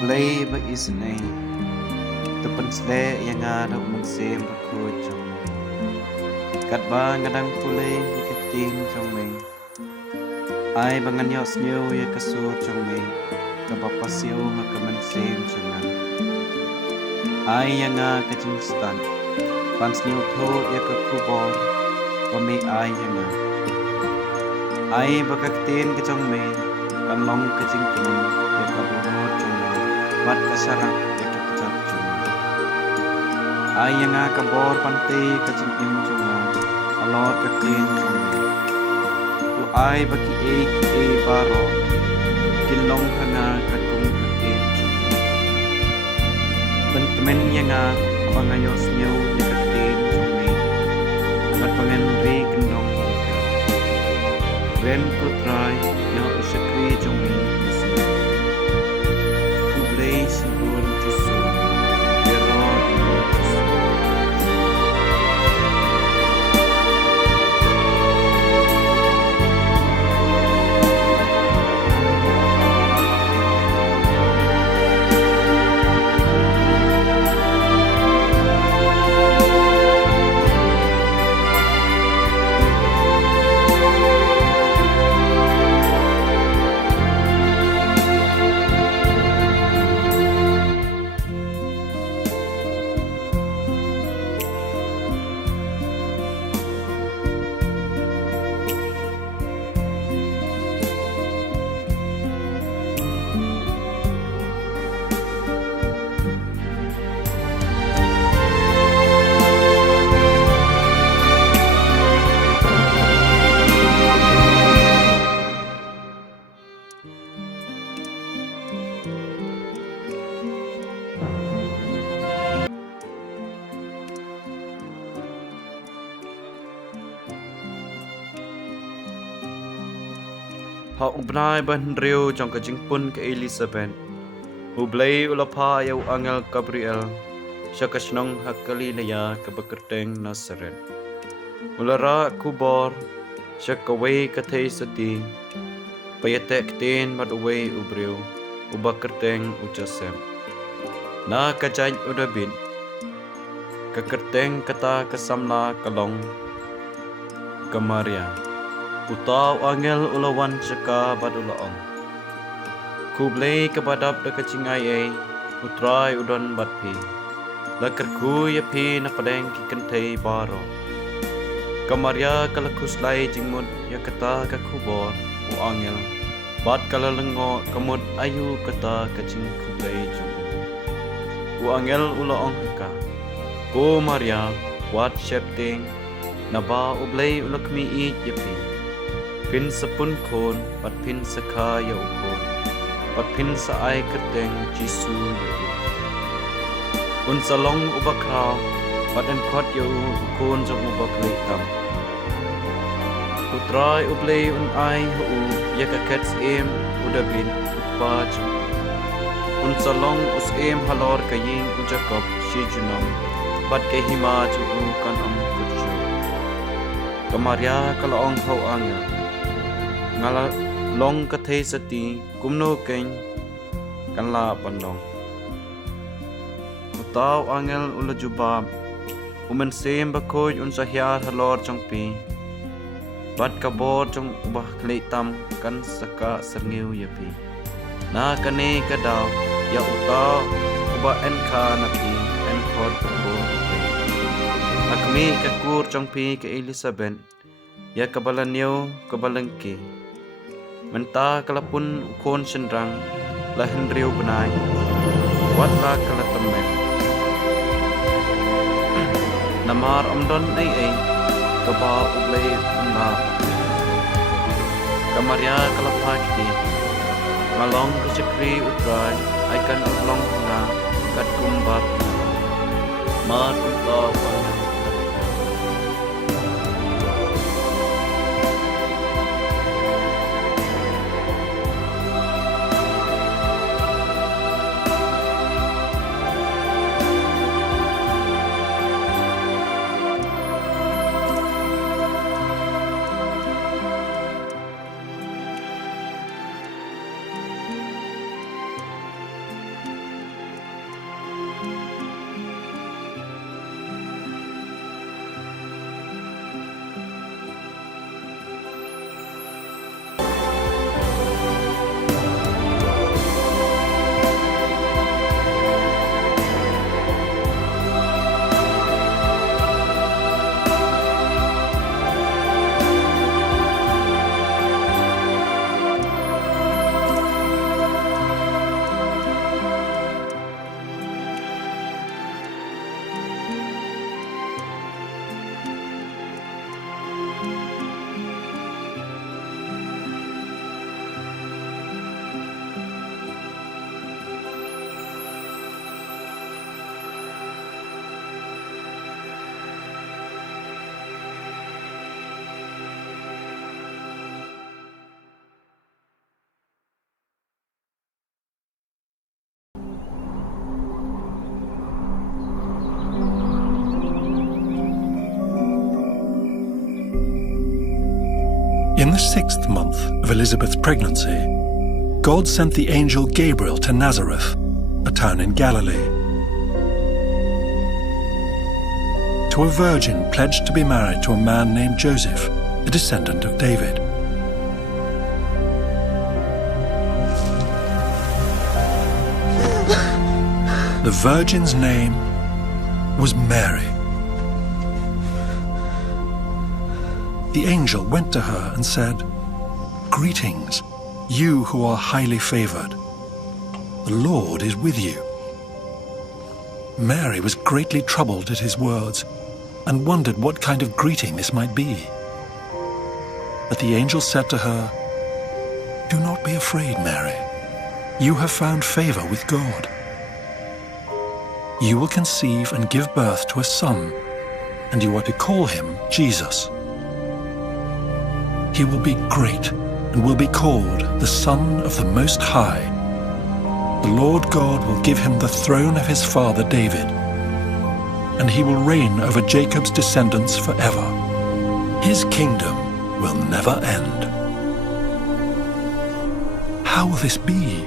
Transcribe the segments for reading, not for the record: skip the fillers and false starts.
Blei ba isnei tepen sle yang ada sem Bakhuid trong kat ba ngadang pule Ktien trong me ai bangan yo snyo ya kasur trong me kapapasyo makaman sem trong na ai yang ka jingstan pan snyo tho ya ka Khubor wa me ai yang ai ba ka Ktien ka trong me kan long ka jingpynbna ya ka Bakhuid trong na wat ka sarang ya ka kacap trong ai yang Khubor pante ka jingpym trong na alot ka Ktien trong me tu ai ba ki e baro kin long hanga ka kum ka Ktien trong ben kemen yang pangayo snyo ya ka Ktien trong me kat pangen ri kin long ren putrai ya ushakri trong me Blei sibun Jisu Yerod Jisu họ ubnai ban rêu trong cái jingpyn ke Elizabeth Blei ulapa yau angel Gabriel syakasnong hakali naya ke Bekerteng Nazareth ulara Khubor syakaway katay sati payatek Ktien madaway ubreu ubakerteng ucasem na kajay udabin kakerteng kata kasamla kalong kamaria utaw angel ulawan syaka badulaong Blei kabadap da kacingay utray udon batpi lakerku yapi na padeng kikantay baro kamaria kalakuslay jingmud ya kata ka Khubor u angel bat kalalengo kamud ayu kata kacing Blei jung u angel ulaong haka ko Maria wat shepting naba Blei ulakmi it yapi pin sapun kon pat pin sakha ya ukon pat pin sa ai kerteng Jisu ya un salong ubakraw pat en khot ya ukon jong ubaklei tam utrai Blei un ai hu ya ka kets em udabin upa jong un salong us em halor kaying u Jacob shi junam pat ke hima ju kan am kuchu kamaria kalaong ho anga ngala long katay sati kumno keng kanla pandong utaw angel ulajubab sem Bakhuid un sahyar halor trong pi bat kabor trong ubah kleitam kan saka serngeu yapi na kane kadaw ya utaw uba enkha napi enkot ko akmi kakur trong pi ke Elizabeth ya kabalanyo kabalangki menta kalapun ukon sendrang lahen riu benai watla kalatamek namar omdon ai Kaba Blei na kamaria kalapakti ngalong kesekri utrai aikan utlong na kat kumbat ma kunta the 6th month of Elizabeth's pregnancy, God sent the angel Gabriel to Nazareth, a town in Galilee, to a virgin pledged to be married to a man named Joseph, a descendant of David. The virgin's name was Mary. The angel went to her and said, "Greetings, you who are highly favored. The Lord is with you." Mary was greatly troubled at his words and wondered what kind of greeting this might be. But the angel said to her, "Do not be afraid, Mary. You have found favor with God. You will conceive and give birth to a son, and you are to call him Jesus. He will be great and will be called the Son of the Most High. The Lord God will give him the throne of his father David, and he will reign over Jacob's descendants forever. His kingdom will never end." "How will this be?"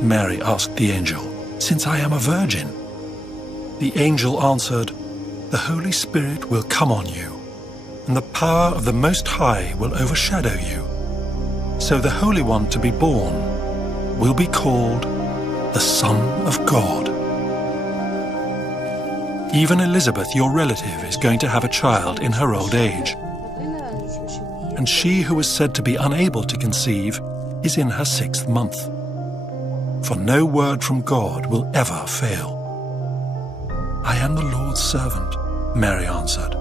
Mary asked the angel, "since I am a virgin?" The angel answered, "The Holy Spirit will come on you, and the power of the Most High will overshadow you. So the Holy One to be born will be called the Son of God. Even Elizabeth, your relative, is going to have a child in her old age. And she who was said to be unable to conceive is in her 6th month. For no word from God will ever fail." "I am the Lord's servant," Mary answered.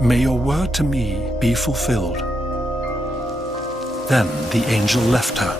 "May your word to me be fulfilled." Then the angel left her.